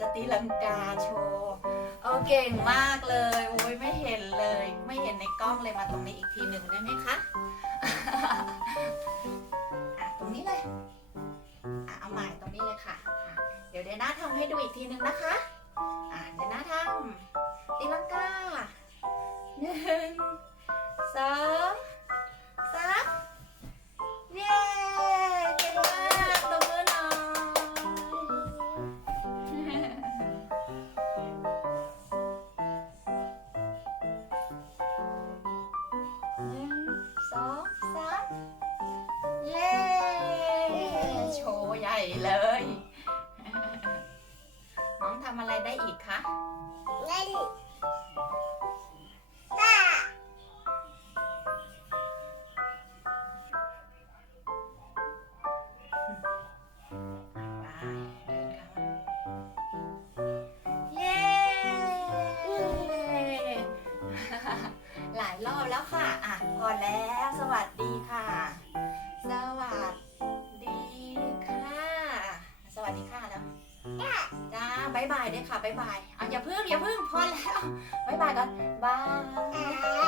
จะตีลังกาโชว์เอเก่งมากเลยโอ้ยไม่เห็นเลย ไม่เห็นในกล้องเลยมาตรงนี้อีกทีหนึ่งได้ไหมคะอะตรงนี้เลยอะเอาใหม่ตรงนี้เลยค่ะ เดี๋ยวเดน่าทำให้ดูอีกทีหนึ่งนะคะ เลย น้องทำอะไรได้อีกคะเล่นจ้าไปเดินค่ะเย้หลายรอบแล้วค่ะ อะ พอแล้ว สวัสดีค่ะ จ้าบายบายด้วยค่ะบายบายอะอย่าเพิ่งอย่าเพิ่งพอแล้วบายบายก่อนบาย